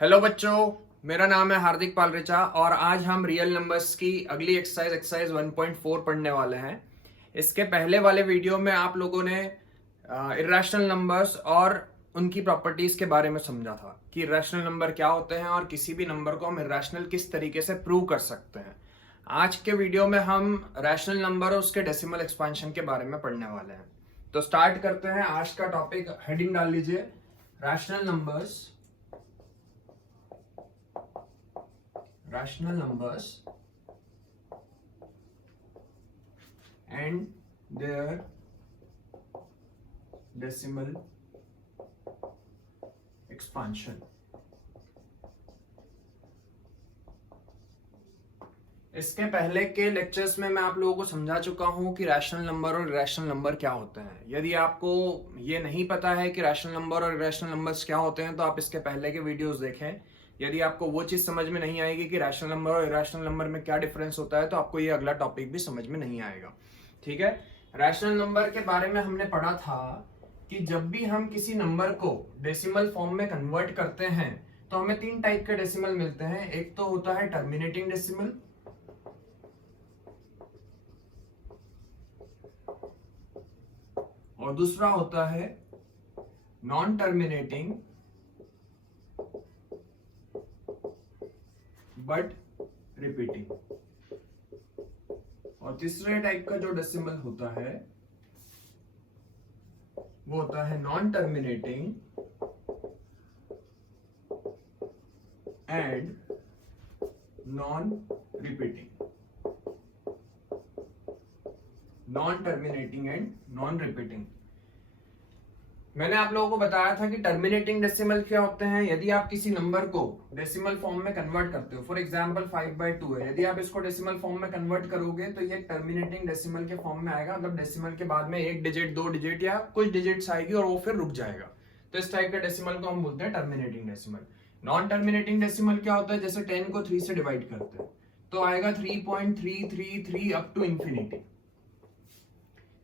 Hello बच्चों, मेरा नाम है हार्दिक पालरेचा और आज हम रियल नंबर्स की अगली एक्सरसाइज 1.4 पढ़ने वाले हैं। इसके पहले वाले वीडियो में आप लोगों ने इरेशनल नंबर्स और उनकी प्रॉपर्टीज के बारे में समझा था कि इरेशनल नंबर क्या होते हैं और किसी भी नंबर को हम इरेशनल किस तरीके से प्रूव कर सकते हैं। आज के वीडियो में हम रैशनल नंबर और उसके डेसिमल एक्सपेंशन के बारे में पढ़ने वाले हैं। तो स्टार्ट करते हैं। आज का टॉपिक हेडिंग डाल लीजिए, rational numbers, rational numbers and their decimal expansion। इसके पहले के लेक्चर्स में मैं आप लोगों को समझा चुका हूं कि रैशनल नंबर और इरेशनल नंबर क्या होते हैं। यदि आपको ये नहीं पता है कि रैशनल नंबर और इरेशनल नंबर्स क्या होते हैं तो आप इसके पहले के वीडियोस देखें। यदि आपको वो चीज समझ में नहीं आएगी कि रैशनल नंबर और इरेशनल नंबर में क्या डिफरेंस होता है तो आपको ये अगला टॉपिक भी समझ में नहीं आएगा। ठीक है, रैशनल नंबर के बारे में हमने पढ़ा था कि जब भी हम किसी नंबर को डेसिमल फॉर्म में कन्वर्ट करते हैं तो हमें तीन टाइप के डेसिमल मिलते हैं। एक तो होता है टर्मिनेटिंग डेसिमल, और दूसरा होता है नॉन टर्मिनेटिंग बट रिपीटिंग, और तीसरे टाइप का जो डेसिमल होता है वो होता है non terminating and non repeating. Non terminating and non repeating. मैंने आप लोगों को बताया था कि टर्मिनेटिंग डेसिमल क्या होते हैं। यदि आप किसी नंबर को डेसिमल फॉर्म में कन्वर्ट करते हो, फॉर एग्जांपल 5/2 है, यदि आप इसको डेसिमल फॉर्म में कन्वर्ट करोगे तो ये टर्मिनेटिंग डेसिमल के फॉर्म में आएगा। मतलब डेसिमल के बाद में एक डिजिट, दो डिजिट या कुछ डिजिट्स आएगी और वो फिर रुक जाएगा। तो इस टाइप के डेसिमल को हम बोलते हैं terminating decimal. Non terminating decimal क्या होता है, जैसे 10 को 3 से डिवाइड करते हैं तो आएगा 3.333 अप टू इंफिनिटी।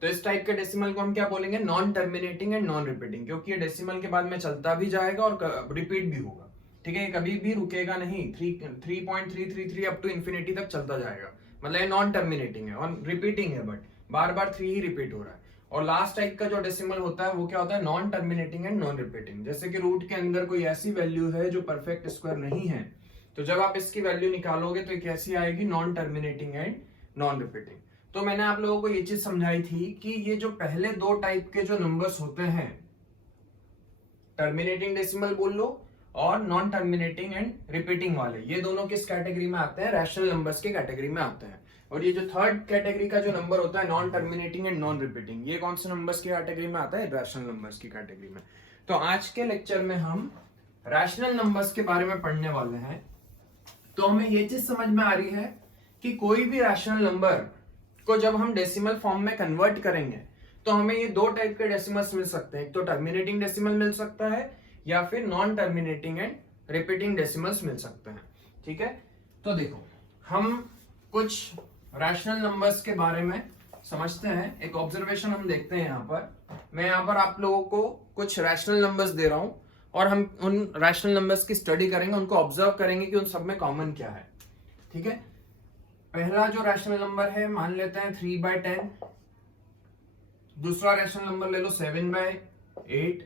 तो इस टाइप के डेसिमल को हम क्या बोलेंगे, non terminating and non repeating, क्योंकि ये डेसिमल के बाद में चलता भी जाएगा और रिपीट भी होगा। ठीक है, ये कभी भी रुकेगा नहीं। 3.333 अप टू इंफिनिटी तक चलता जाएगा। मतलब ये नॉन टर्मिनेटिंग है और रिपीटिंग है, but bar bar 3 he repeat हो रहा है। और लास्ट टाइप का जो डेसिमल होता है वो क्या होता है, non terminating and non repeating. जैसे कि रूट के अंदर कोई ऐसी वैल्यू है जो परफेक्ट स्क्वायर नहीं है, तो जब आप इसकी वैल्यू निकालोगे तो कैसी आएगी, non terminating and non repeating. तो मैंने आप लोगों को ये चीज समझाई थी कि ये जो पहले दो टाइप के जो नंबर्स होते हैं, टर्मिनेटिंग डेसिमल बोल लो और नॉन टर्मिनेटिंग एंड रिपीटिंग वाले, ये दोनों किस कैटेगरी में आते हैं, रैशनल नंबर्स की कैटेगरी में आते हैं। और ये जो थर्ड कैटेगरी का जो नंबर होता है, non terminating and non repeating, ये कौन से नंबर्स की कैटेगरी में आता है, रैशनल नंबर्स की कैटेगरी में। तो आज के लेक्चर में हम रैशनल नंबर्स के बारे में पढ़ने वाले हैं। तो हमें ये चीज समझ में आ रही है कि कोई भी रैशनल नंबर को जब हम डेसिमल फॉर्म में कन्वर्ट करेंगे तो हमें ये दो टाइप के डेसिमल्स मिल सकते हैं। एक तो टर्मिनेटिंग डेसिमल मिल सकता है या फिर non terminating and repeating decimals मिल सकते हैं। ठीक है, तो देखो हम कुछ रैशनल नंबर्स के बारे में समझते हैं। एक ऑब्जर्वेशन हम देखते हैं। यहाँ पर मैं यहाँ पर आप लोगों को कुछ रैशनल नंबर्स दे रहा हूं और हम उन रैशनल नंबर्स की स्टडी करेंगे, उनको ऑब्जर्व करेंगे कि उन सब में कॉमन क्या है। ठीक है, पहला जो रैशनल नंबर है मान लेते हैं 3/10। दूसरा रैशनल नंबर ले लो 7/8।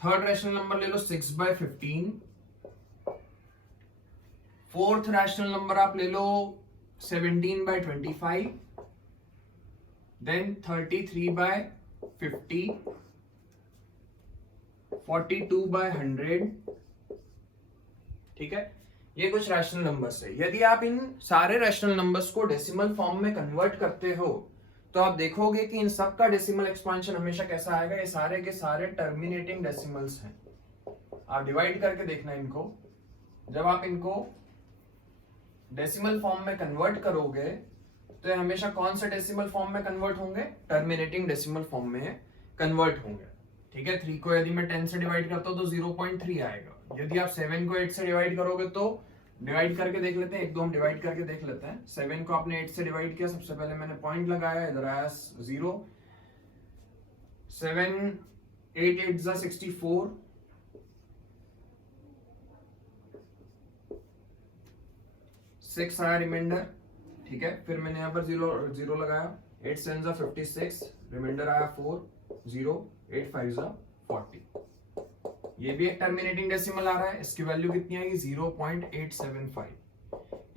थर्ड रैशनल नंबर ले लो 6/15। फोर्थ रैशनल नंबर आप ले लो 17/25। देन 33/50, 42/100। ठीक है, ये कुछ रैशनल नंबर्स है। यदि आप इन सारे रैशनल नंबर्स को डेसिमल फॉर्म में कन्वर्ट करते हो तो आप देखोगे कि इन सब का डेसिमल एक्सपेंशन हमेशा कैसा आएगा, ये सारे के सारे टर्मिनेटिंग डेसिमल्स हैं। आप डिवाइड करके देखना इनको। जब आप इनको डेसिमल फॉर्म में कन्वर्ट करोगे तो ये हमेशा कौन से डेसिमल फॉर्म में कन्वर्ट होंगे, टर्मिनेटिंग डेसिमल फॉर्म में कन्वर्ट होंगे। ठीक है, 3 को यदि मैं 10 से डिवाइड करता हूं तो 0.3 आएगा। यदि आप 7 को 8 से डिवाइड करोगे तो डिवाइड करके देख लेते हैं, एक दो हम डिवाइड करके देख लेते हैं। 7 को आपने 8 से डिवाइड किया, सबसे पहले मैंने पॉइंट लगाया, इधर आया 0। 7 8 8 64, 6 आया रिमाइंडर, ठीक है। फिर मैंने यहाँ पर जीरो लगाया, 8 7 जा 56, रिमाइंडर आया 4, 0, 8 5 जा 40। ये भी एक टर्मिनेटिंग डेसिमल आ रहा है, इसकी वैल्यू कितनी आएगी 0.875।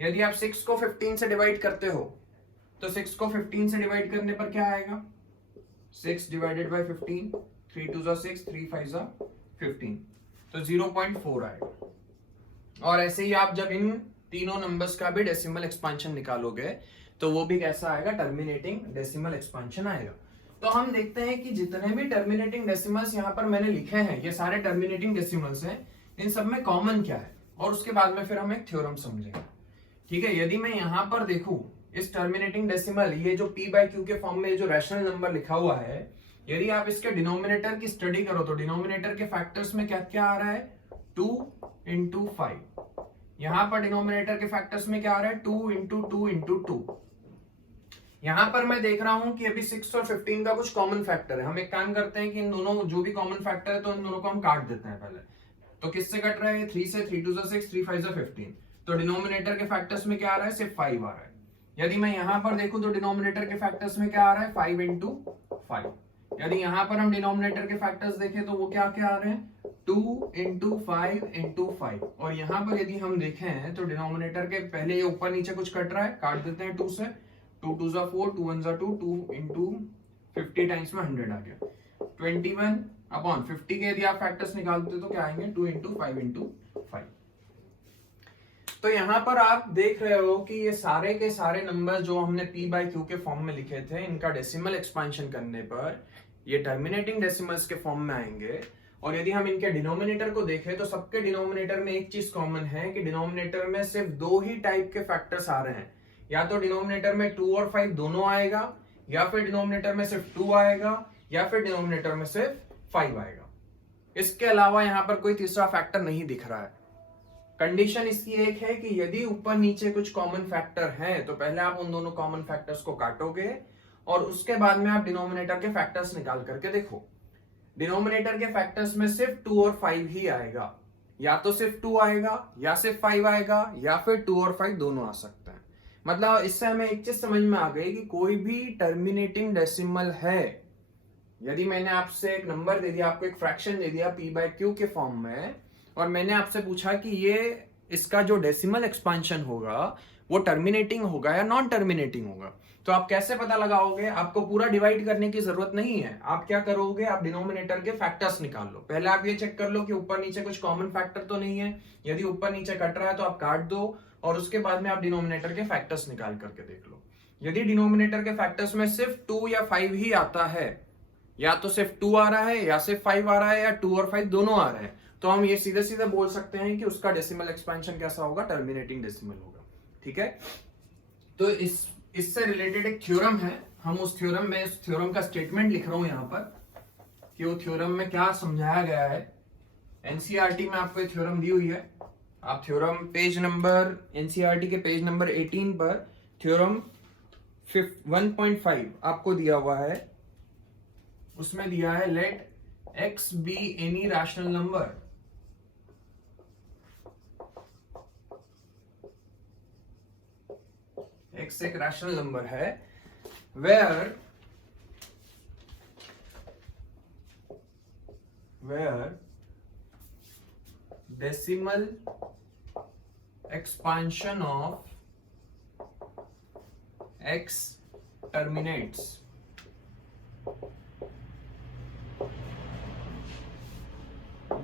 यदि आप 6 को 15 से डिवाइड करते हो तो 6 को 15 से डिवाइड करने पर क्या आएगा, 6 डिवाइडेड बाय 15, 3 2 जा 6, 3 5 जा 15, तो 0.4 आएगा। और ऐसे ही आप जब इन तीनों नंबर्स का भी डेसिमल एक्सपांशन निकालोगे तो वो भी कैसा आएगा, टर्मिनेटिंग डेसिमल एक्सपांशन आएगा। तो हम देखते हैं कि जितने भी टर्मिनेटिंग डेसिमल्स यहाँ पर मैंने लिखे हैं ये सारे टर्मिनेटिंग डेसिमल्स हैं, इन सब में कॉमन क्या है, और उसके बाद में फिर हम एक थ्योरम समझेंगे, ठीक है। यदि मैं यहाँ पर देखूं इस टर्मिनेटिंग डेसिमल, ये जो p बाई क्यू के फॉर्म में जो रैशनल नंबर लिखा हुआ है, यदि आप इसके डिनोमिनेटर की स्टडी करो तो डिनोमिनेटर के फैक्टर्स में क्या क्या आ रहा है, 2 into 5। यहां पर डिनोमिनेटर के फैक्टर्स में क्या आ रहा है, 2 into 2 into 2। यहां पर मैं देख रहा हूं कि अभी 6 और 15 का कुछ कॉमन फैक्टर है। हम एक काम करते हैं कि इन दोनों जो भी कॉमन फैक्टर है तो इन दोनों को हम काट देते हैं पहले। तो किससे कट रहा है, 3 से, 3 2 जा 6, 3 5 जा 15। तो डिनोमिनेटर के फैक्टर्स में क्या आ रहा है, सिर्फ 5 आ रहा है। यदि मैं यहां पर देखूं तो डिनोमिनेटर के फैक्टर्स में क्या आ रहा है, 5 into 5। यदि यहां पर हम डिनोमिनेटर के फैक्टर्स देखें तो वो क्या क्या आ रहे हैं, 2 into 5 into 5। और यहां पर यदि हम देखें तो डिनोमिनेटर के पहले ये ऊपर नीचे कुछ कट रहा है, काट देते हैं 2 से, 2 2 जा 4, 2 1 जा 2, 2 into 50 टाइम्स में 100 आ गया, 21 अपॉन 50 के यदि आप फैक्टर्स निकालते तो क्या आएंगे, 2 into 5 into 5। तो यहां पर आप देख रहे हो कि ये सारे के सारे नंबर जो हमने p बाई क्यू के फॉर्म में लिखे थे, इनका डेसिमल एक्सपांशन करने पर ये टर्मिनेटिंग डेसिमल्स के फॉर्म में आएंगे। और यदि हम इनके डिनोमिनेटर को देखें तो सबके डिनोमिनेटर में एक चीज कॉमन है कि डिनोमिनेटर में सिर्फ 2 ही टाइप के फैक्टर्स आ रहे हैं, या तो डिनोमिनेटर में 2 और 5 दोनों आएगा, या फिर डिनोमिनेटर में सिर्फ 2 आएगा, या फिर डिनोमिनेटर में सिर्फ 5 आएगा। इसके अलावा यहां पर कोई तीसरा फैक्टर नहीं दिख रहा है। कंडीशन इसकी एक है कि यदि ऊपर नीचे कुछ कॉमन फैक्टर हैं तो पहले आप उन दोनों कॉमन फैक्टर्स को काटोगे और उसके बाद में आप डिनोमिनेटर के फैक्टर्स निकाल करके देखो। डिनोमिनेटर के फैक्टर्स में सिर्फ 2 और 5 ही आएगा, या तो सिर्फ 2 आएगा, या सिर्फ 5 आएगा, या फिर 2 और 5 दोनों आ सकते हैं। मतलब इससे हमें एक चीज समझ में आ गई कि कोई भी टर्मिनेटिंग डेसिमल है, यदि मैंने आपसे एक नंबर दे दिया, आपको एक फ्रैक्शन दे दिया p बाई क्यू के फॉर्म में, और मैंने आपसे पूछा कि ये इसका जो डेसिमल एक्सपांशन होगा वो टर्मिनेटिंग होगा या नॉन टर्मिनेटिंग होगा, तो आप कैसे पता लगाओगे। आपको पूरा डिवाइड करने की जरूरत नहीं है। आप क्या करोगे, आप डिनोमिनेटर के फैक्टर्स निकाल लो। पहले आप ये चेक कर लो कि ऊपर नीचे कुछ कॉमन फैक्टर तो नहीं है। यदि ऊपर नीचे कट रहा है तो आप काट दो, और उसके बाद में आप डिनोमिनेटर के फैक्टर्स निकाल करके देख लो। यदि डिनोमिनेटर के फैक्टर्स में सिर्फ 2 या 5 ही आता है, या तो सिर्फ 2 आ रहा है, या सिर्फ 5 आ रहा है, या 2 और 5 दोनों आ रहे हैं, तो हम ये सीधे सीधे बोल सकते हैं कि उसका डेसिमल एक्सपेंशन कैसा होगा, टर्मिनेटिंग डेसिमल होगा। ठीक है, तो इससे रिलेटेड एक थ्योरम है। हम उस थ्योरम में, इस थ्योरम का स्टेटमेंट लिख रहा हूं यहां पर कि वो थ्योरम में क्या समझाया गया है। एनसीईआरटी में आपको एक थ्योरम दी हुई है। आप थ्योरम पेज नंबर, एनसीईआरटी के पेज नंबर 18 पर थ्योरम 1.5 आपको दिया हुआ है। उसमें दिया है let x be any rational number x एक रैशनल नंबर है where decimal expansion of x terminates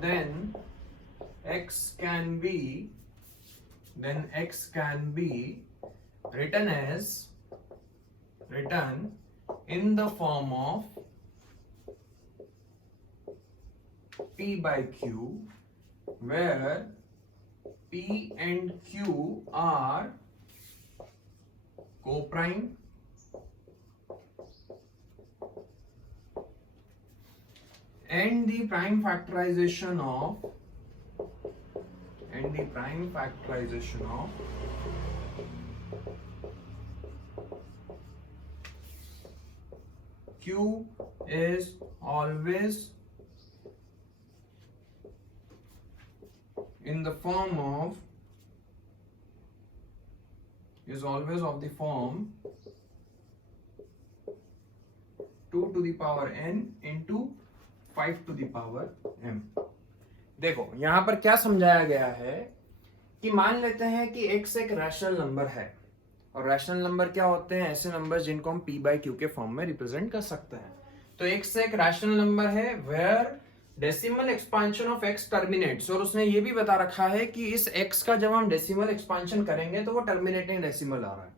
then x can be written in the form of p by q, where p and q are coprime and the prime factorization of q is always in the form of is always of the form 2 to the power n into 5 to the power m। देखो यहां पर क्या समझाया गया है कि मान लेते हैं कि x एक रैशनल नंबर है, और रैशनल नंबर क्या होते हैं? ऐसे नंबर जिनको हम p by q के फॉर्म में रिप्रेजेंट कर सकते हैं। तो x एक रैशनल नंबर है where decimal expansion of x terminates, और उसने ये भी बता रखा है कि इस x का जब हम डेसिमल एक्सपांशन करेंगे तो वो टर्मिनेटिंग डेसिमल आ रहा है।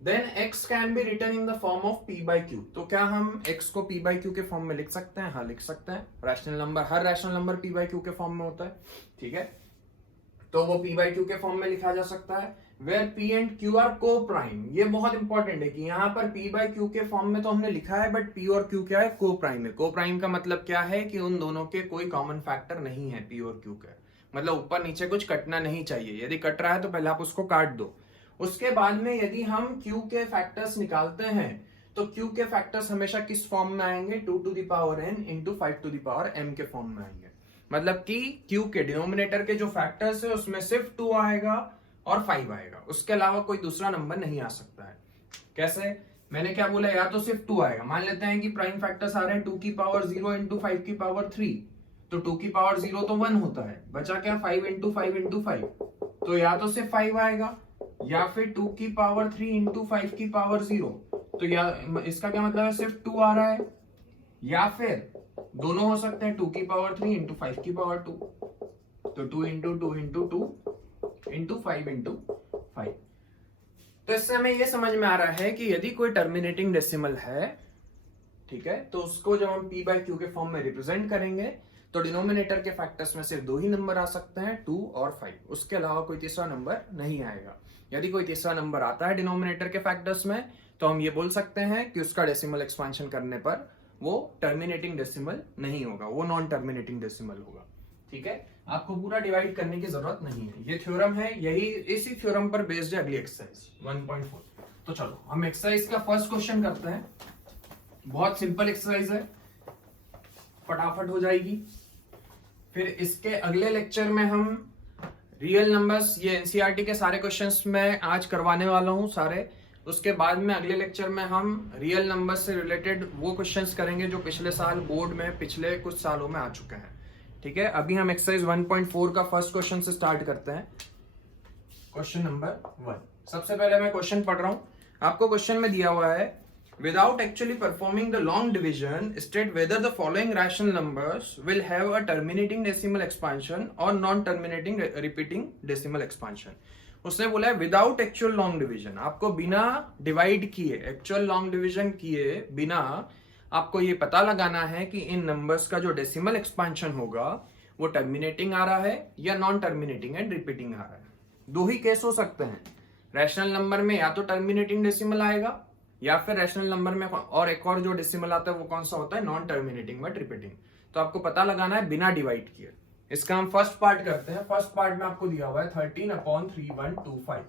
Then x can be written in the form of p by q। तो क्या हम x को p by q के फॉर्म में लिख सकते हैं? हाँ लिख सकते हैं। Rational number, her rational number p by q के फॉर्म में होता है, ठीक है, तो वो p by q के फॉर्म में लिखा जा सकता है। Where p and q are coprime, ये बहुत इंपॉर्टेंट है कि यहाँ पर p by q के फॉर्म में तो हमने लिखा है, बट p और q क्या है? को प्राइम है। को प्राइम का मतलब क्या है कि उन दोनों के कोई कॉमन फैक्टर नहीं है p और q का, मतलब ऊपर नीचे कुछ कटना नहीं चाहिए। यदि कट रहा है तो पहले आप उसको काट दो। उसके बाद में यदि हम q के फैक्टर्स निकालते हैं तो q के फैक्टर्स हमेशा किस फॉर्म में आएंगे? 2 to the power n into 5 to the power m के फॉर्म में आएंगे। मतलब कि q के डिनोमिनेटर के जो फैक्टर्स है उसमें सिर्फ 2 आएगा और 5 आएगा, उसके अलावा कोई दूसरा नंबर नहीं आ सकता है। कैसे? मैंने क्या बोला? या तो सिर्फ 2 आएगा। मान लेते हैं कि प्राइम फैक्टर्स आ रहे हैं 2 की पावर 0 इंटू 5 की पावर 3, तो 2 की पावर 0 तो 1 होता है, बचा क्या? 5 इंटू 5 इंटू 5, तो या तो सिर्फ 5 आएगा या फिर 2 की पावर 3 इंटू 5 की पावर 0, तो या इसका क्या मतलब है? सिर्फ 2 आ रहा है, या फिर दोनों हो सकते हैं 2 की पावर 3 इंटू 5 की पावर 2, तो 2 इंटू 2 इंटू 2 इंटू 5 इंटू 5। तो इससे हमें यह समझ में आ रहा है कि यदि कोई टर्मिनेटिंग डेसिमल है, ठीक है, तो उसको जब हम p by q के फॉर्म में रिप्रेजेंट करेंगे तो डिनोमिनेटर के फैक्टर्स में सिर्फ 2 ही नंबर आ सकते हैं, 2 और 5, उसके अलावा कोई तीसरा नंबर नहीं आएगा। यदि कोई तीसरा नंबर आता है डिनोमिनेटर के फैक्टर्स में तो हम ये बोल सकते हैं कि उसका डेसिमल एक्सपांशन करने पर वो टर्मिनेटिंग डेसिमल नहीं होगा, वो नॉन टर्मिनेटिंग डेसिमल होगा, ठीक है। आपको पूरा डिवाइड करने की जरूरत नहीं है, ये थ्योरम है, यही इसी थ्योरम पर बेस्ड है अगली एक्सरसाइज 1.4। तो चलो हम एक्सरसाइज का फर्स्ट क्वेश्चन करते हैं। बहुत सिंपल एक्सरसाइज है, फटाफट हो जाएगी। फिर इसके अगले लेक्चर में हम रियल नंबर्स, ये एनसीईआरटी के सारे क्वेश्चंस मैं आज करवाने वाला हूं सारे। उसके बाद में अगले लेक्चर में हम रियल नंबर्स से रिलेटेड वो क्वेश्चंस करेंगे जो पिछले साल बोर्ड में पिछले कुछ सालों में आ चुके हैं, ठीक है। अभी हम एक्सरसाइज 1.4 का फर्स्ट क्वेश्चन से स्टार्ट करते हैं। Question number 1। सबसे पहले मैं क्वेश्चन पढ़ रहा हूं। आपको क्वेश्चन में दिया हुआ है, without actually performing the long division, state whether the following rational numbers will have a terminating decimal expansion or non-terminating repeating decimal expansion। उसने बोला है विदाउट एक्चुअल लॉन्ग डिवीजन, आपको बिना डिवाइड किए, एक्चुअल लॉन्ग डिवीजन किए बिना आपको ये पता लगाना है कि इन नंबर्स का जो डेसिमल एक्सपांशन होगा वो टर्मिनेटिंग आ रहा है या नॉन टर्मिनेटिंग एंड रिपीटिंग आ रहा है। दो ही केस हो सकते हैं, रैशनल नंबर में या तो टर्मिनेटिंग डेसिमल आएगा या फिर रैशनल नंबर में और एक और जो डेसिमल आता है वो कौन सा होता है? Non terminating but repeating. तो आपको पता लगाना है बिना डिवाइड किए। इसका हम फर्स्ट पार्ट करते हैं। फर्स्ट पार्ट में आपको दिया हुआ है 13/3125।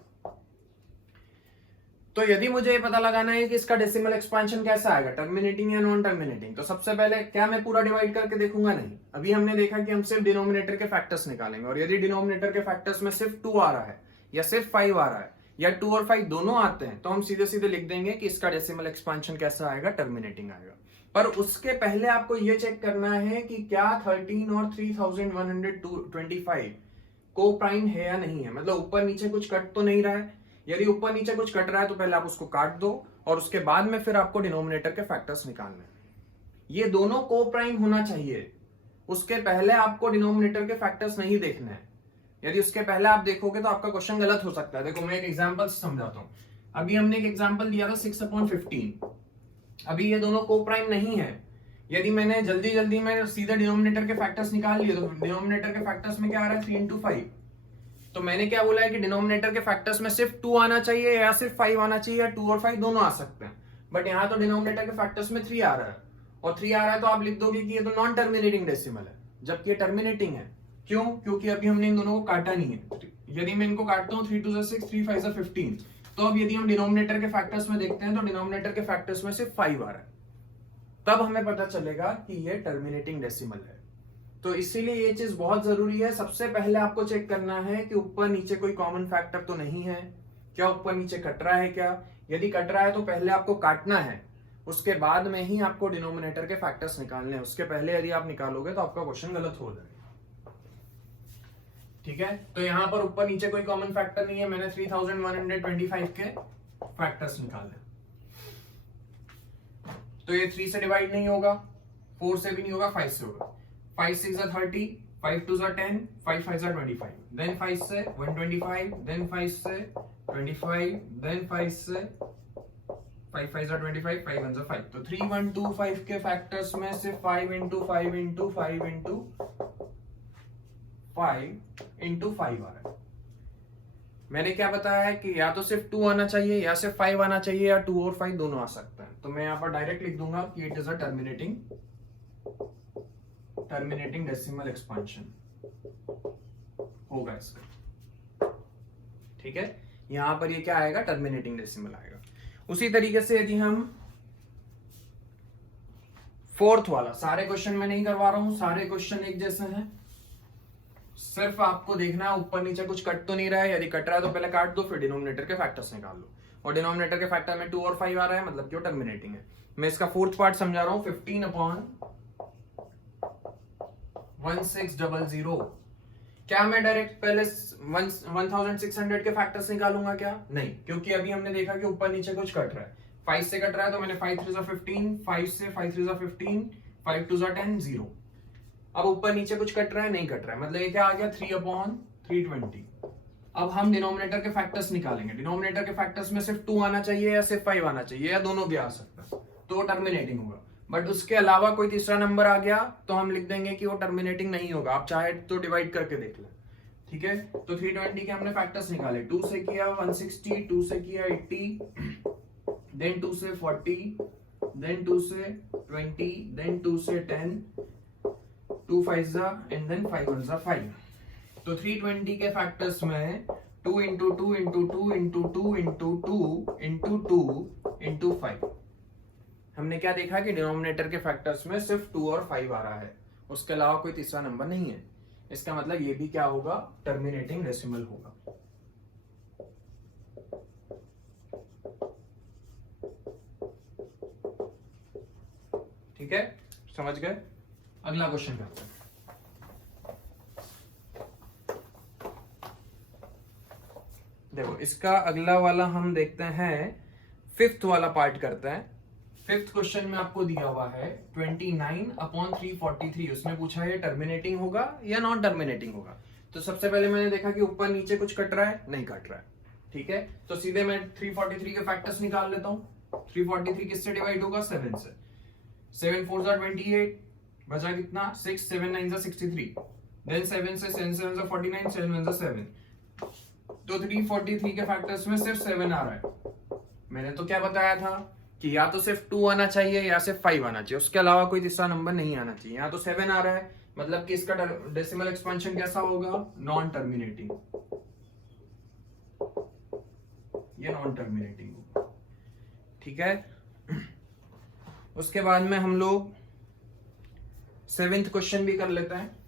तो यदि मुझे ये पता लगाना है कि इसका डेसिमल एक्सपांशन कैसा आएगा, टर्मिनेटिंग या नॉन टर्मिनेटिंग, तो सबसे पहले क्या मैं पूरा डिवाइड करके देखूंगा? नहीं। अभी हमने देखा कि हम सिर्फ डिनोमिनेटर के फैक्टर्स निकालेंगे, और यदि डिनोमिनेटर के फैक्टर्स में सिर्फ 2 आ रहा है या सिर्फ 5 आ रहा है या 2 और 5 दोनों आते हैं तो हम सीधे सीधे लिख देंगे कि इसका डेसिमल एक्सपांशन कैसा आएगा? टर्मिनेटिंग आएगा। पर उसके पहले आपको यह चेक करना है कि क्या 13 और 3125 को प्राइम है या नहीं है, मतलब ऊपर नीचे कुछ कट तो नहीं रहा है। यदि ऊपर नीचे कुछ कट रहा है तो पहले आप उसको काट दो और उसके बाद में फिर आपको डिनोमिनेटर के फैक्टर्स निकालने हैं। ये दोनों को प्राइम होना चाहिए, उसके पहले आपको डिनोमिनेटर के फैक्टर्स नहीं देखने हैं। यदि उसके पहले आप देखोगे तो आपका क्वेश्चन गलत हो सकता है। देखो मैं एक एग्जांपल समझाता हूं। अभी हमने एक एग्जांपल दिया था 6/15। अभी ये दोनों को प्राइम नहीं है। यदि मैंने जल्दी में सीधे डिनोमिनेटर के फैक्टर्स निकाल लिए तो डिनोमिनेटर के फैक्टर्स में क्या आ रहा है? 3 into 5। तो मैंने क्या बोला है कि डिनोमिनेटर के फैक्टर्स में सिर्फ 2 आना चाहिए या सिर्फ 5 आना चाहिए, या 2 और 5 दोनों आ सकते हैं। बट यहाँ तो डिनोमिनेटर के फैक्टर्स में 3 आ रहा है, और 3 आ रहा है तो आप लिख दोगे कि ये तो नॉन टर्मिनेटिंग डेसिमल है, जबकि ये टर्मिनेटिंग है। क्यों? क्योंकि अभी हमने इन दोनों को काटा नहीं है। यदि मैं इनको काटता हूँ 3 2 6 3 5 15, तो अब यदि हम डिनोमिनेटर के फैक्टर्स में देखते हैं तो डिनोमिनेटर के फैक्टर्स में सिर्फ 5 आ रहा है, तब हमें पता चलेगा कि ये टर्मिनेटिंग डेसिमल है। तो इसीलिए ये चीज बहुत जरूरी है। सबसे पहले आपको चेक करना है कि ऊपर नीचे कोई कॉमन फैक्टर तो नहीं है। क्या ऊपर नीचे कट रहा है क्या? यदि कट रहा है तो पहले आपको काटना है, उसके बाद में ही आपको डिनोमिनेटर के फैक्टर्स निकालने हैं। उसके पहले यदि आप निकालोगे तो आपका क्वेश्चन गलत हो जाएगा। ठीक है, तो यहां पर ऊपर नीचे कोई कॉमन फैक्टर नहीं है, मैंने 3125 के फैक्टर्स निकाले। तो ये 3 से डिवाइड नहीं होगा, 4 से भी नहीं होगा, 5 से होगा। 5 6 30, 5 2 10, 5 5 25, देन 5 से 125, देन 5 से 25, देन 5 से 5 5 25, 5 1 5। तो 3125 के फैक्टर्स में से 5 इंटू 5 इंटू 5 इंटू 5 इंटू 5 आ रहा है। मैंने क्या बताया है कि या तो सिर्फ 2 आना चाहिए या सिर्फ 5 आना चाहिए, या 2 और 5 दोनों आ सकता है। तो मैं यहां पर डायरेक्ट लिख दूंगा कि it is a terminating decimal expansion होगा इसका। ठीक है, यहां पर ये क्या आएगा, टर्मिनेटिंग डेसिमल आएगा। उसी तरीके से यदि हम फोर्थ वाला, सारे क्वेश्चन मैं नहीं करवा रहा हूं, सारे क्वेश्चन एक जैसे हैं, सिर्फ आपको देखना है ऊपर नीचे कुछ कट तो नहीं रहा है। यदि कट रहा है तो पहले काट दो, फिर डिनोमिनेटर के फैक्टर्स निकाल लो। और डिनोमिनेटर के फैक्टर में 2 और 5 आ रहा है, मतलब क्यों टर्मिनेटिंग है। मैं इसका फोर्थ पार्ट समझा रहा हूं। 15/1600। क्या मैं डायरेक्ट पहले 1600 के फैक्टर्स निकालूंगा क्या? नहीं, क्योंकि अभी हमने देखा कि ऊपर नीचे कुछ कट रहा है। 5 से कट रहा है तो मैंने 5 3 15, 5 से 5 3 15, 5 2 10, 0। अब ऊपर नीचे कुछ कट रहा है, नहीं कट रहा है, मतलब ये क्या आ गया, 3/320। अब हम डिनोमिनेटर के फैक्टर्स निकालेंगे। डिनोमिनेटर के फैक्टर्स में सिर्फ 2 आना चाहिए या सिर्फ 5 आना चाहिए, या दोनों भी आ सकता है, तो टर्मिनेटिंग होगा। बट उसके अलावा कोई तीसरा नंबर आ गया तो हम लिख देंगे कि वो टर्मिनेटिंग नहीं होगा। आप चाहे तो डिवाइड करके देख लें। ठीक है, तो 320 के हमने फैक्टर्स निकाले। 2 से किया 160, 2 से किया 80, देन 2 से 40, देन 2 से 20, देन 2 से 10, 2 5 एंड देन 5 1 5। तो 320 के फैक्टर्स में 2 into 2 into 2 into 2 into 2 into 2 into 5। हमने क्या देखा कि डिनोमिनेटर के फैक्टर्स में सिर्फ 2 और 5 आ रहा है, उसके अलावा कोई तीसरा नंबर नहीं है। इसका मतलब ये भी क्या होगा, टर्मिनेटिंग डेसिमल होगा। ठीक है, समझ गए? अगला क्वेश्चन करते हैं। देखो, इसका अगला वाला हम देखते हैं, फिफ्थ वाला पार्ट करते हैं। फिफ्थ क्वेश्चन में आपको दिया हुआ है 29/343। उसमें पूछा है टर्मिनेटिंग होगा या नॉन टर्मिनेटिंग होगा। तो सबसे पहले मैंने देखा कि ऊपर नीचे कुछ कट रहा है, नहीं कट रहा है। ठीक है, तो सीधे मैं 343 के फैक्टर्स निकाल लेता हूं। 343 किससे डिवाइड होगा, 7 से। 7 4 28, बचा कितना, 6 7 9 63, देन 7 से 7 7 49, 7 1 7। तो 343 के फैक्टर्स में सिर्फ 7 आ रहा है। मैंने तो क्या बताया था कि या तो सिर्फ 2 आना चाहिए या सिर्फ 5 आना चाहिए, उसके अलावा कोई तीसरा नंबर नहीं आना चाहिए। यहाँ तो 7 आ रहा है, मतलब कि इसका डेसिमल एक्सपेंशन कैसा होगा, नॉन टर्मिनेटिंग। ये नॉन टर्मिनेटिंग होगा। ठीक है, उसके बाद में हम लोग 7th क्वेश्चन भी कर लेते हैं।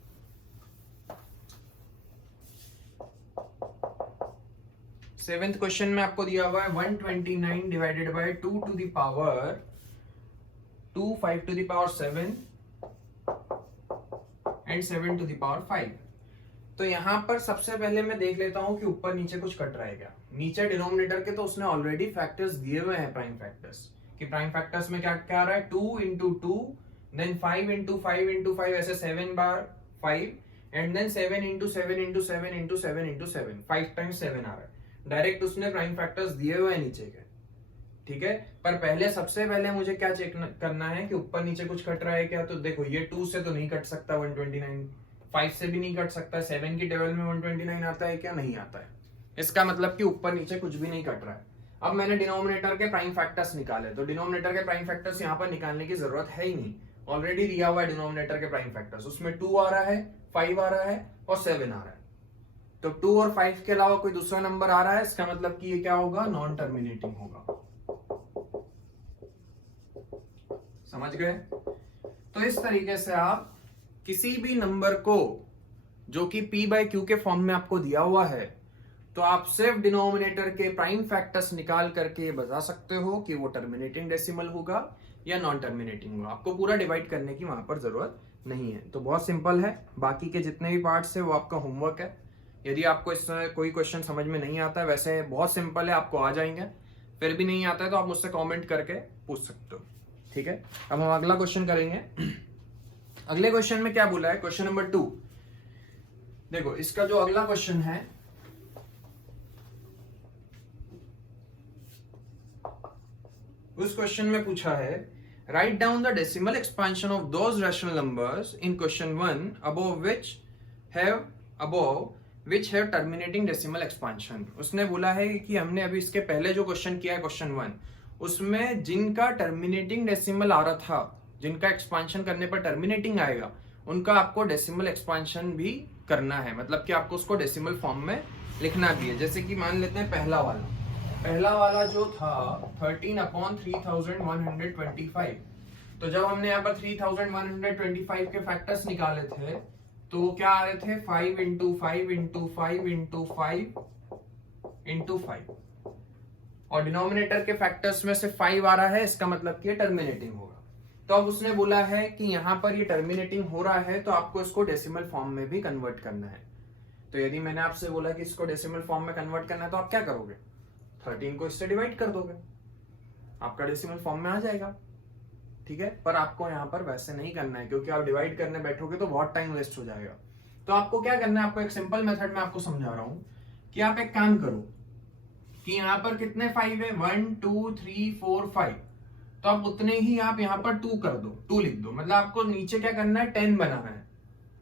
सेवेंथ क्वेश्चन में आपको दिया हुआ है 129 divided by 2 to the power 2, 5 to the power 7 and 7 to the power 5। तो यहां पर सबसे पहले मैं देख लेता हूं कि ऊपर नीचे कुछ कट रहा है क्या। नीचे डिनोमिनेटर के तो उसने ऑलरेडी फैक्टर्स दिए हुए हैं, प्राइम फैक्टर्स। कि प्राइम फैक्टर्स में क्या क्या आ रहा है, 2 इंटू 2, देन 5 इंटू 5 इंटू 5, ऐसे 7 बार 5, and then 7 into 7 into 7 into 7 into 7, 5 times 7 आ रहा है। डायरेक्ट उसने प्राइम फैक्टर्स दिए हुए हैं नीचे के। ठीक है, पर पहले सबसे पहले मुझे क्या चेक करना है कि ऊपर नीचे कुछ कट रहा है क्या। तो देखो, ये 2 से तो नहीं कट सकता 129, 5 से भी नहीं कट सकता, 7 की टेबल में 129 आता है क्या, नहीं आता है। इसका मतलब कि ऊपर नीचे कुछ भी नहीं कट रहा है। अब मैंने डिनोमिनेटर के प्राइम फैक्टर्स निकाले, तो डिनोमिनेटर के प्राइम फैक्टर्स यहाँ पर निकालने की जरूरत है ही नहीं, ऑलरेडी दिया हुआ है डिनोमिनेटर के प्राइम फैक्टर्स। उसमें 2 आ रहा है, 5 आ रहा है और 7 आ रहा है। तो 2 और 5 के अलावा कोई दूसरा नंबर आ रहा है, इसका मतलब कि ये क्या होगा, नॉन टर्मिनेटिंग होगा। समझ गए? तो इस तरीके से आप किसी भी नंबर को जो कि P/Q के फॉर्म में आपको दिया हुआ है, तो आप सिर्फ डिनोमिनेटर के प्राइम फैक्टर्स निकाल करके बता सकते हो कि वो टर्मिनेटिंग डेसिमल होगा या नॉन टर्मिनेटिंग होगा। आपको पूरा डिवाइड करने की वहां पर जरूरत नहीं है। तो बहुत सिंपल है, बाकी के जितने भी पार्ट्स है वो आपका होमवर्क है। यदि आपको इसमें कोई क्वेश्चन समझ में नहीं आता है, वैसे बहुत सिंपल है, आपको आ जाएंगे। फिर भी नहीं आता है तो आप मुझसे कमेंट करके पूछ सकते हो, ठीक है। अब हम अगला क्वेश्चन करेंगे। अगले क्वेश्चन में क्या बोला है, क्वेश्चन नंबर 2। देखो इसका जो अगला क्वेश्चन है, उस क्वेश्चन में पूछा है, write down the decimal expansion of those rational numbers in question 1 above which have terminating decimal expansion. उसने बोला है कि हमने अभी इसके पहले जो क्वेश्चन किया है क्वेश्चन 1, उसमें जिनका टर्मिनेटिंग डेसिमल आ रहा था, जिनका एक्सपेंशन करने पर टर्मिनेटिंग आएगा, उनका आपको डेसिमल एक्सपेंशन भी करना है। मतलब कि आपको उसको डेसिमल फॉर्म में लिखना भी है। जैसे कि मान लेते हैं पहला वाला जो था 13/3125। तो जब हमने यहाँ पर 3125 के फैक्टर्स निकाले थे तो क्या आ रहे थे, 5 इंटू 5 इंटू 5 इंटू 5 इंटू 5, और डिनोमिनेटर के फैक्टर्स में से 5 आ रहा है, इसका मतलब कि टर्मिनेटिंग होगा। तो अब उसने बोला है कि यहाँ पर ये टर्मिनेटिंग हो रहा है तो आपको इसको डेसिमल फॉर्म में भी कन्वर्ट करना है। तो यदि मैंने आपसे बोला कि इसको डेसिमल फॉर्म में कन्वर्ट करना है तो आप क्या करोगे, 13 को इससे डिवाइड कर दोगे, आपका डेसिमल फॉर्म में आ जाएगा, ठीक है। पर आपको यहाँ पर वैसे नहीं करना है, क्योंकि आप डिवाइड करने बैठोगे तो बहुत टाइम वेस्ट हो जाएगा। तो आपको क्या करना है, आपको एक सिंपल मेथड में आपको समझा रहा हूं कि आप एक काम करो कि यहाँ पर कितने 5 है, 1 2 3 4 5, तो आप उतने ही आप यहाँ पर 2 कर दो, 2 लिख दो। मतलब आपको नीचे क्या करना है, 10 बनाना है,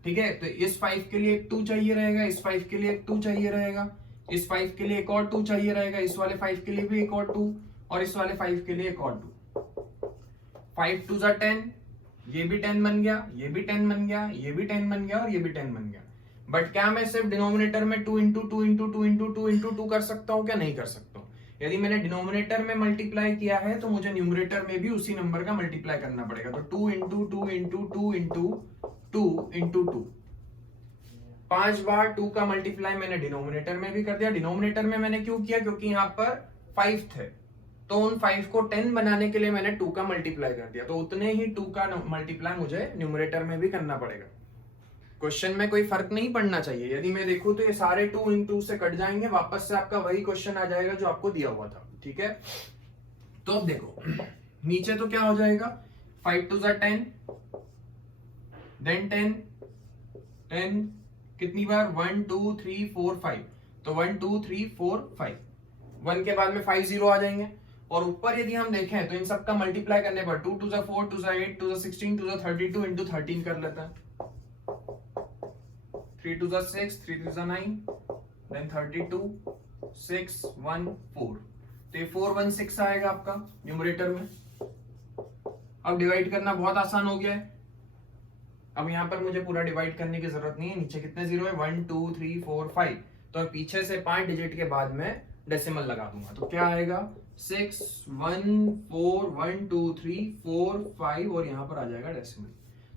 ठीक है। तो इस 5 के लिए एक 2 चाहिए रहेगा, इस 5 के लिए एक 2 चाहिए रहेगा, इस 5 के लिए एक और 2 चाहिए रहेगा, इस वाले 5 के लिए भी एक और 2, और इस वाले 5 के लिए एक और 2। 5 2 जा 10, ये भी 10 बन गया, ये भी 10 बन गया, ये भी 10 बन गया, और ये भी 10 बन गया। बट क्या मैं सिर्फ डिनोमिनेटर में 2 इंटू 2 इंटू 2 इंटू 2 इंटू 2 कर सकता हूँ, क्या नहीं कर सकता हूँ। यदि मैंने डिनोमिनेटर में मल्टीप्लाई किया है तो मुझे न्यूमरेटर में भी उसी नंबर का मल्टीप्लाई करना पड़ेगा। तो 2 इंटू 2 इंटू 2 इंटू 2 इंटू 2, 5 बार 2 का मल्टीप्लाई मैंने डिनोमिनेटर में भी कर दिया। डिनोमिनेटर में मैंने क्यों किया, क्योंकि यहाँ पर 5 थे, तो उन 5 को 10 बनाने के लिए मैंने 2 का मल्टीप्लाई कर दिया। तो उतने ही 2 का मल्टीप्लाई मुझे न्यूमरेटर में भी करना पड़ेगा। क्वेश्चन में कोई फर्क नहीं पड़ना चाहिए। यदि मैं देखूं तो ये सारे 2 इन 2 से कट जाएंगे, वापस से आपका वही क्वेश्चन आ जाएगा जो आपको दिया हुआ था, ठीक है। तो अब देखो नीचे तो क्या हो जाएगा, 5 2 जा 10, देन 10 10 कितनी बार, 1 2 3 4 5, तो 1 2 3 4 5, 1 के बाद में 5 0 आ जाएंगे। और ऊपर यदि हम देखें तो इन सब का मल्टीप्लाई करने पर 2 2 जा 4 2 जा 8 2 जा 16 2 जा 32 इंटू 13 कर लेता है, 3 2 जा 6 3 3 जा 9, देन 32 6 1 4, तो ये 4 1 6 आएगा आपका न्यूमरेटर में। अब डिवाइड करना बहुत आसान हो गया है। अब यहाँ पर मुझे पूरा डिवाइड करने की जरूरत नहीं है। नीचे कितने जीरो है, 1 2 3 4 5, तो पीछे से 5 डिजिट के बाद में डेसिमल लगा दूंगा। तो क्या आएगा, 6 1 4 1 2 3 4 5, और यहाँ पर आ जाएगा डेसिमल।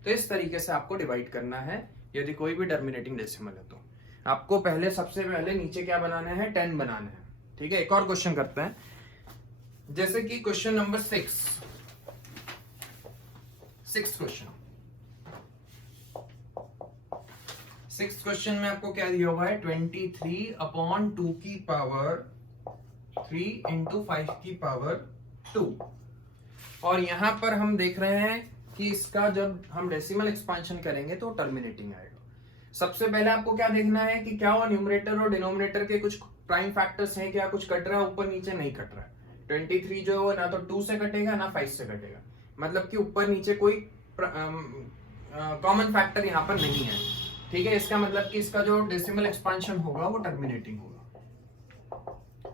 तो इस तरीके से आपको डिवाइड करना है यदि कोई भी टर्मिनेटिंग डेसिमल है। तो आपको पहले सबसे पहले नीचे क्या बनाना है, 10 बनाना है, ठीक है। एक और क्वेश्चन करते हैं, जैसे कि question number 6 question. 6th question में आपको क्या दिया हुआ है, 23/2 की पावर 3 इंटू 5 की पावर 2। और यहां पर हम देख रहे हैं कि इसका जब हम डेसिमल एक्सपांशन करेंगे तो टर्मिनेटिंग आएगा। सबसे पहले आपको क्या देखना है कि क्या वो न्यूमरेटर और डिनोमिनेटर के कुछ प्राइम फैक्टर्स हैं, क्या कुछ कट रहा है, ऊपर नीचे नहीं कट रहा है। 23 जो है ना तो 2 से कटेगा ना 5 से कटेगा, मतलब कि ऊपर नीचे कोई कॉमन फैक्टर यहाँ पर नहीं है, ठीक है। इसका मतलब कि इसका जो डेसिमल एक्सपांशन होगा वो टर्मिनेटिंग होगा।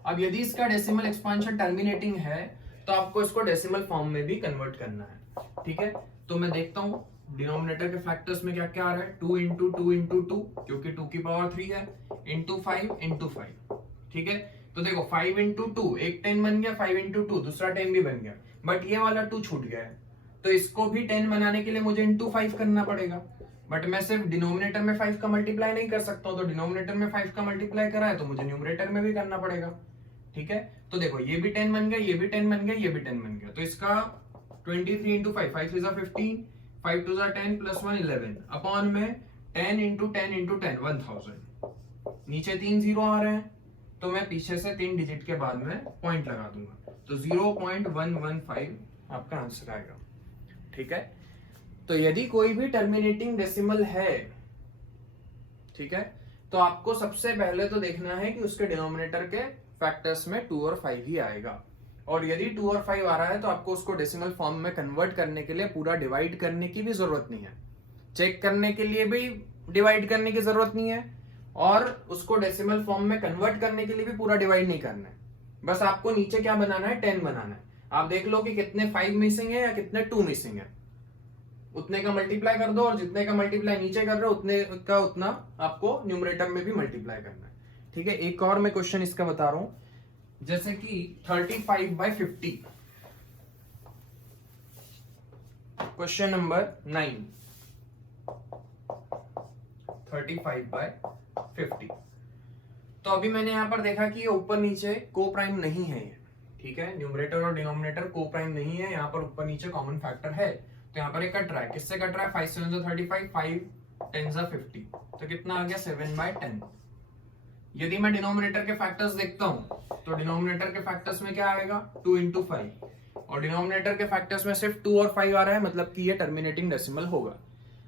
अब यदि इसका डेसिमल एक्सपांशन टर्मिनेटिंग है तो आपको इसको डेसिमल फॉर्म में भी कन्वर्ट करना है, ठीक है। तो मैं देखता हूँ डिनोमिनेटर के फैक्टर्स में क्या क्या आ रहा है, 2 इंटू 2 इंटू 2, क्योंकि 2 की पावर 3 है, इंटू 5 इंटू 5, ठीक है। तो देखो 5 इंटू 2 एक 10 बन गया, 5 इंटू 2 दूसरा 10 भी बन गया, बट ये वाला 2 छूट गया है, तो इसको भी 10 बनाने के लिए मुझे इंटू 5 करना पड़ेगा। बट मैं सिर्फ डिनोमिनेटर में 5 का मल्टीप्लाई नहीं कर सकता हूं, तो डिनोमिनेटर में 5 का मल्टीप्लाई करा है तो मुझे न्यूमरेटर में भी करना पड़ेगा। ठीक है, तो देखो ये भी 10 बन गया, ये भी 10 बन गया, ये भी 10 बन गया, तो इसका 23 इंटू 5, 5 3 15, 5 2 10 प्लस 1 11 अपॉन में 10 इंटू 10 इंटू 10 1000। नीचे 3 जीरो आ रहे हैं तो मैं पीछे से 3 डिजिट के बाद में पॉइंट लगा दूंगा, तो 0.115 आपका आंसर आएगा। ठीक है, तो यदि कोई भी टर्मिनेटिंग डेसिमल है, ठीक है, तो आपको सबसे पहले तो देखना है कि उसके डिनोमिनेटर के फैक्टर्स में 2 और 5 ही आएगा, और यदि 2 और 5 आ रहा है तो आपको उसको डेसिमल फॉर्म में कन्वर्ट करने के लिए पूरा डिवाइड करने की भी जरूरत नहीं है, चेक करने के लिए भी डिवाइड करने की जरूरत नहीं है, और उसको डेसिमल फॉर्म में कन्वर्ट करने के लिए भी पूरा डिवाइड नहीं करना है। बस आपको नीचे क्या बनाना है, 10 बनाना है। आप देख लो कि कितने 5 मिसिंग है या कितने 2 मिसिंग है, उतने का मल्टीप्लाई कर दो, और जितने का मल्टीप्लाई नीचे कर रहे हो उतने का उतना आपको न्यूमरेटर में भी मल्टीप्लाई करना है। ठीक है, एक और मैं क्वेश्चन इसका बता रहा हूं, जैसे कि 35/50, क्वेश्चन नंबर 9, 35/50। तो अभी मैंने यहां पर देखा कि ये ऊपर नीचे को प्राइम नहीं है ये, ठीक है, न्यूमरेटर और डिनोमिनेटर को प्राइम नहीं है, यहाँ पर ऊपर नीचे कॉमन फैक्टर है, तो यहाँ पर ये कट रहा है। किससे कट रहा है, 5 7 35, 5 10 50, तो कितना आ गया 7/10। यदि मैं डिनोमिनेटर के फैक्टर्स देखता हूं तो डिनोमिनेटर के फैक्टर्स में क्या आएगा, 2 इंटू 5, और डिनोमिनेटर के फैक्टर्स में सिर्फ 2 और 5 आ रहा है, मतलब कि ये टर्मिनेटिंग डेसिमल होगा।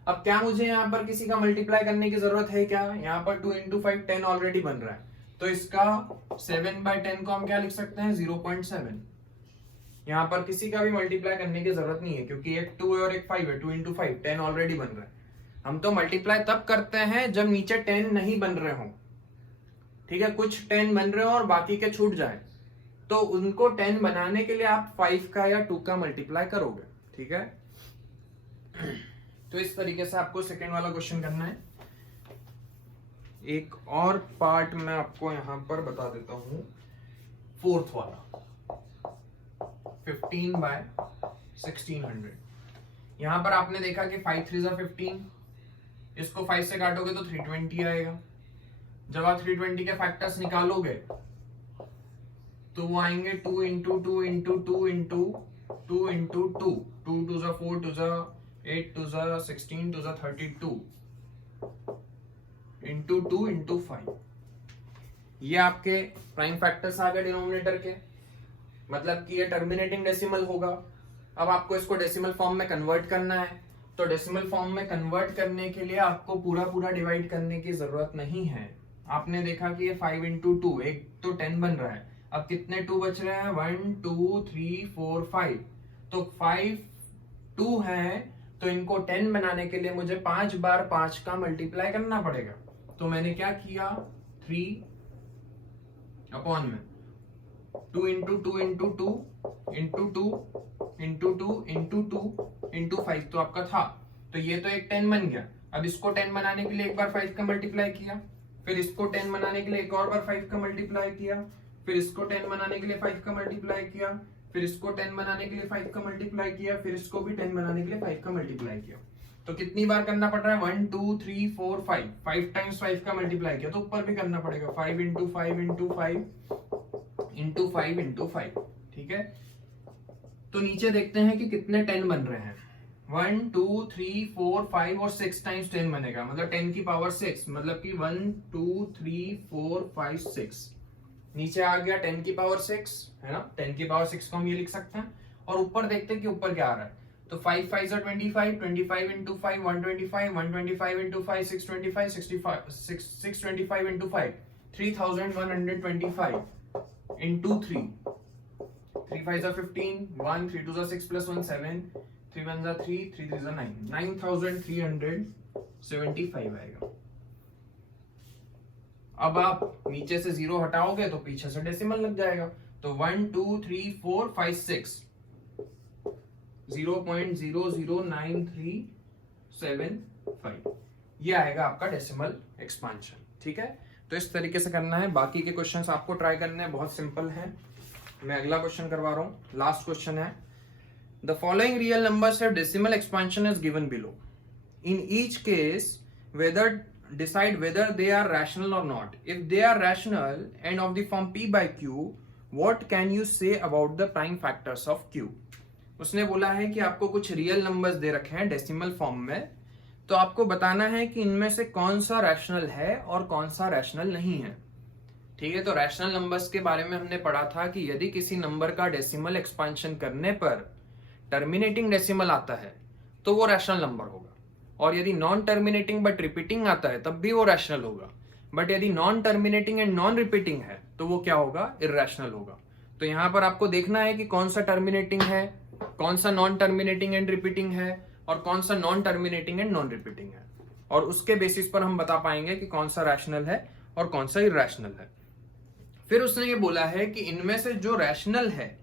अब क्या मुझे यहाँ पर किसी का मल्टीप्लाई करने की जरूरत है क्या, यहाँ पर 2 इंटू 5 10 ऑलरेडी बन रहा है, तो इसका 7/10 को हम क्या लिख सकते हैं, 0.7। यहाँ पर किसी का भी मल्टीप्लाई करने की जरूरत नहीं है, क्योंकि एक 2 है और एक 5 है, 2 इंटू 5 10 ऑलरेडी बन रहा है। हम तो मल्टीप्लाई तब करते हैं जब नीचे 10 नहीं बन रहे हो, ठीक है, कुछ 10 बन रहे हो और बाकी के छूट जाए, तो उनको 10 बनाने के लिए आप 5 का या 2 का मल्टीप्लाई करोगे। ठीक है, तो इस तरीके से आपको सेकेंड वाला क्वेश्चन करना है। एक और पार्ट मैं आपको यहां पर बता देता हूं, फोर्थ वाला 15/1600। यहां पर आपने देखा कि 5 3 15, इसको 5 से काटोगे तो 320 आएगा। जब आप 320 के फैक्टर्स निकालोगे तो वो आएंगे 2 into 2 into 2 into 2 into 2, 2 2 4 2 8 2 16 2 32 into 2 into 5। ये आपके प्राइम फैक्टर्स आ गए डिनोमिनेटर के, मतलब कि ये टर्मिनेटिंग डेसिमल होगा। अब आपको इसको डेसिमल फॉर्म में कन्वर्ट करना है, तो डेसिमल फॉर्म में कन्वर्ट करने के लिए आपको पूरा पूरा डिवाइड करने की जरूरत नहीं है। आपने देखा कि ये 5 इंटू 2, एक तो 10 बन रहा है, अब कितने 2 बच रहे हैं, 1 2 3 4 5, तो 5 2 है, तो इनको 10 बनाने के लिए मुझे 5 बार 5 का मल्टीप्लाई करना पड़ेगा। तो मैंने क्या किया, 3 अपॉन में 2 into 2 into 2 into 2 into 2 into 2 into 5 तो आपका था, तो ये तो एक 10 बन गया। अब इसको 10 बनाने के लिए एक बार 5 का मल्टीप्लाई किया, फिर इसको 10 बनाने के लिए एक और बार 5 का मल्टीप्लाई किया, फिर इसको 10 बनाने के लिए 5 का मल्टीप्लाई किया, फिर इसको 10 बनाने के लिए 5 का मल्टीप्लाई किया, फिर इसको भी 10 बनाने के लिए 5 का मल्टीप्लाई किया। तो कितनी बार करना पड़ रहा है, 1 2 3 4 5, 5 टाइम्स 5 का मल्टीप्लाई किया, तो ऊपर भी करना पड़ेगा, 5 इंटू 5 इंटू 5 इंटू 5 इंटू 5। ठीक है, तो नीचे देखते हैं कि कितने 10 बन रहे हैं, 1 2 3 4 5 और 6 टाइम्स 10 बनेगा, मतलब 10 की पावर 6, मतलब कि 1 2 3 4 5 6। नीचे आ गया 10 की पावर 6 है ना, 10 की पावर 6 को हम ये लिख सकते हैं। और ऊपर देखते हैं कि ऊपर क्या आ रहा है, तो 5 5 25, 25 into 5 125, 125 into 5 625, 625 into 5 3125 into 3, 3 5 15, 1 3 2 6 plus 1 7, 3 1 3, 3 3 9, 9375 आएगा। अब आप नीचे से 0 हटाओगे तो पीछे से डेसिमल लग जाएगा, तो 1 2 3 4 5 6 0.009375 ये आएगा आपका डेसिमल एक्सपांशन। ठीक है, तो इस तरीके से करना है। बाकी के क्वेश्चंस आपको ट्राई करने हैं, बहुत सिंपल है। मैं अगला क्वेश्चन करवा रहा हूं, लास्ट क्वेश्चन है, the following real numbers have decimal expansion is given below. in each case whether decide whether they are rational or not. If they are rational and of the form p by q, what can you say about the prime factors of q? उसने बोला है कि आपको कुछ real numbers they रखे हैं decimal form में, तो आपको बताना है कि इनमें से कौन सा रैशनल है और कौन सा रैशनल नहीं है। ठीक है, तो रैशनल नंबर्स के बारे में हमने पढ़ा था कि यदि किसी नंबर का डेसिमल एक्सपेंशन करने पर टर्मिनेटिंग डेसिमल आता है तो वो रैशनल नंबर होगा, और यदि नॉन टर्मिनेटिंग बट रिपीटिंग आता है तब भी वो रैशनल होगा, बट यदि non terminating and non repeating है तो वो क्या होगा, इररेशनल होगा। तो यहां पर आपको देखना है कि कौन सा टर्मिनेटिंग है, कौन सा नॉन टर्मिनेटिंग एंड रिपीटिंग है, और कौन सा non terminating and non repeating है, और उसके बेसिस पर हम बता पाएंगे कि कौन सा रैशनल है और कौन सा इररेशनल है। फिर उसने ये बोला है कि इनमें से जो रैशनल है,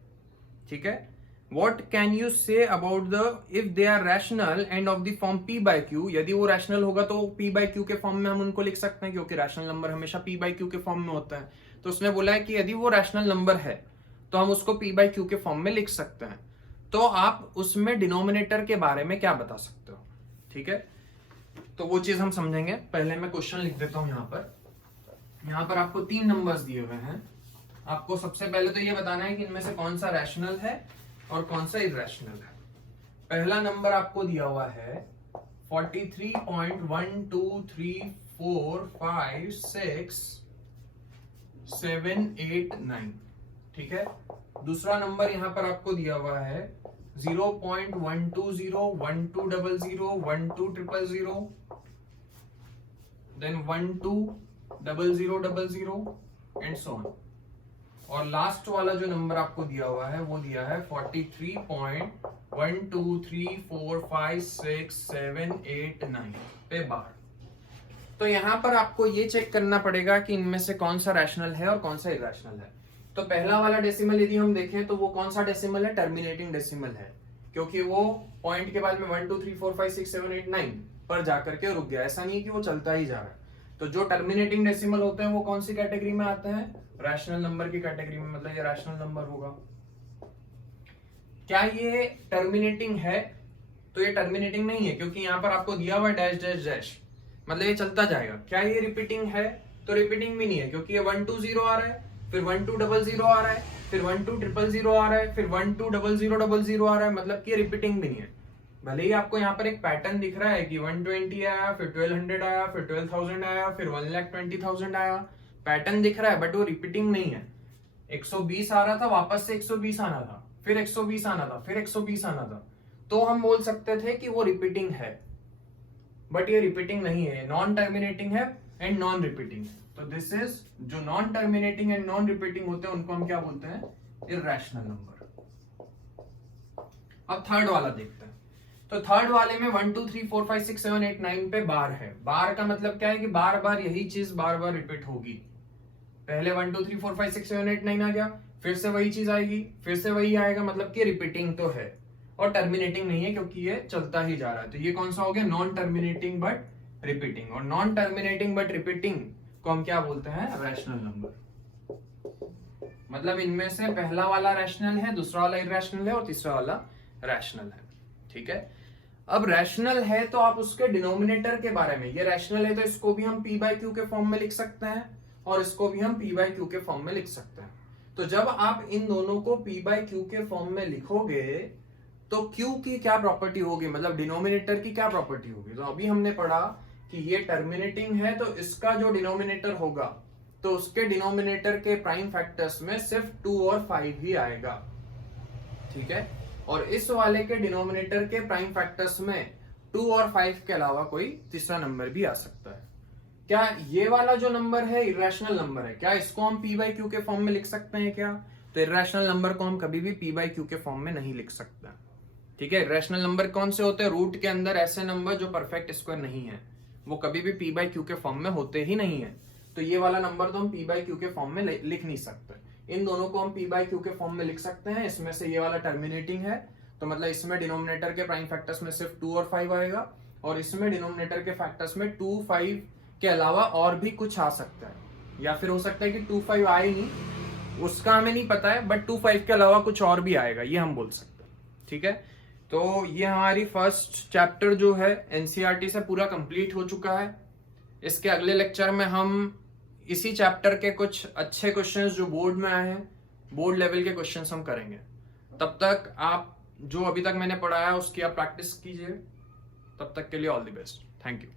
ठीक है, what can you say about the if they are rational and of the form p by q, यदि वो रैशनल होगा तो p बाय q के फॉर्म में हम उनको लिख सकते हैं, क्योंकि रैशनल नंबर हमेशा p बाय q के फॉर्म में होता है। तो उसने बोला है कि यदि वो रैशनल नंबर है तो हम उसको p बाय q के फॉर्म में लिख सकते हैं। तो आप उसमें डिनोमिनेटर के बारे में क्या बता सकते हो, ठीक है, तो वो चीज हम समझेंगे। पहले मैं क्वेश्चन लिख देता हूं। यहाँ पर आपको 3 नंबर्स दिए हुए हैं। आपको सबसे पहले तो ये बताना है कि इनमें से कौन सा रैशनल है और कौन सा इररेशनल है। पहला नंबर आपको दिया हुआ है 43.123456789, ठीक है। दूसरा नंबर यहाँ पर आपको दिया हुआ है 0.12012001200, देन 120000 एंड सो ऑन। और लास्ट वाला जो नंबर आपको दिया हुआ है वो दिया है 43.123456789 पे बार। तो यहां पर आपको ये चेक करना पड़ेगा कि इनमें से कौन सा रैशनल है और कौन सा इररेशनल है। तो पहला वाला डेसिमल यदि हम देखें तो वो कौन सा डेसिमल है, टर्मिनेटिंग डेसिमल है, क्योंकि वो पॉइंट के बाद में 1 2 3 4 5 6 7 8 9 पर जाकर के रुक गया। ऐसा नहीं कि वो चलता ही जा रहा है। तो जो टर्मिनेटिंग डेसिमल होते हैं वो कौन सी कैटेगरी में आते हैं, रैशनल नंबर की कैटेगरी में, मतलब ये रैशनल नंबर होगा। क्या ये टर्मिनेटिंग है, तो ये टर्मिनेटिंग नहीं है, क्योंकि यहाँ पर आपको दिया हुआ डैश डैश डैश, मतलब ये चलता जाएगा। क्या ये रिपीटिंग है, तो रिपीटिंग भी नहीं है, क्योंकि ये 1 2 0 आ रहा है, फिर 1 2 0 0 आ रहा है, फिर 1 2 0 0 आ रहा है, फिर 1 2 0 0 0 0 आ रहा है, मतलब कि रिपीटिंग भी नहीं है। भले ही आपको यहाँ पर एक पैटर्न दिख रहा है कि 120 आया, फिर 1200 आया, फिर 12,000 आया, फिर 1,20,000 आया, पैटर्न दिख रहा है, बट वो रिपीटिंग नहीं है। 120 आ रहा था, वापस से 120 आना था, फिर 120 आना था, फिर 120 आना था, तो हम बोल सकते थे कि वो रिपीटिंग है, बट ये रिपीटिंग नहीं है, नॉन टर्मिनेटिंग है एंड नॉन रिपीटिंग है। तो दिस इज, जो non terminating and non repeating होते हैं उनको हम क्या बोलते हैं, इररेशनल नंबर। अब थर्ड वाला देखते हैं। तो थर्ड वाले में 1 2 3 4 5 6 7 8 9 पे बार है। बार का मतलब क्या है कि बार बार यही चीज बार बार रिपीट होगी। पहले 1 2 3 4 5 6 7 8 9 आ गया, फिर से वही चीज आएगी, फिर से वही आएगा, मतलब कि रिपीटिंग तो है और टर्मिनेटिंग नहीं है, क्योंकि ये चलता ही जा रहा है। तो ये कौन सा हो गया, नॉन टर्मिनेटिंग बट रिपीटिंग। और नॉन टर्मिनेटिंग बट रिपीटिंग को हम क्या बोलते हैं, रैशनल नंबर। मतलब इनमें से पहला वाला रैशनल है, दूसरा वाला इररेशनल है और तीसरा वाला रैशनल है, ठीक है। अब रैशनल है तो आप उसके डिनोमिनेटर के बारे में, ये रैशनल है तो इसको भी हम p बाय q के फॉर्म में लिख सकते हैं और इसको भी हम p बाय q के फॉर्म में लिख सकते हैं। तो जब आप इन दोनों को p बाय q के फॉर्म में लिखोगे तो q की क्या प्रॉपर्टी होगी, मतलब डिनोमिनेटर की क्या प्रॉपर्टी होगी। तो अभी हमने पढ़ा कि ये टर्मिनेटिंग है तो इसका जो डिनोमिनेटर होगा तो उसके डिनोमिनेटर के प्राइम फैक्टर्स में सिर्फ 2 और 5 ही आएगा, ठीक है। और इस वाले के डिनोमिनेटर के प्राइम फैक्टर्स में 2 और 5 के अलावा कोई तीसरा नंबर भी आ सकता है। क्या ये वाला जो नंबर है इररेशनल नंबर है, क्या इसको हम p बाय q के फॉर्म में लिख सकते हैं क्या, तो इररेशनल नंबर को हम कभी भी p बाय q के फॉर्म में नहीं लिख सकते, ठीक है। इररेशनल नंबर कौन से होते हैं, रूट के अंदर ऐसे नंबर जो परफेक्ट स्क्वायर नहीं है, वो कभी भी p बाय q के फॉर्म में होते ही नहीं है। तो ये वाला नंबर तो हम p बाय q के फॉर्म में लिख नहीं सकते। इन दोनों को हम p बाय q के फॉर्म में लिख सकते हैं। इसमें से ये वाला टर्मिनेटिंग है तो मतलब इसमें डिनोमिनेटर के प्राइम फैक्टर्स में सिर्फ 2 और 5 आएगा, और इसमें डिनोमिनेटर के फैक्टर्स में 2 5 के अलावा और भी कुछ आ सकता है, या फिर हो सकता है कि 2 5 आए नहीं, उसका हमें नहीं पता है, बट 2 5 के अलावा कुछ और भी आएगा, ये हम बोल सकते हैं, ठीक है। तो ये हमारी फर्स्ट चैप्टर जो है एनसीईआरटी से पूरा कंप्लीट हो चुका है। इसके अगले लेक्चर में हम इसी चैप्टर के कुछ अच्छे क्वेश्चंस जो बोर्ड में आए हैं, बोर्ड लेवल के क्वेश्चंस हम करेंगे। तब तक आप जो अभी तक मैंने पढ़ाया उसकी आप प्रैक्टिस कीजिए। तब तक के लिए all the best. Thank you.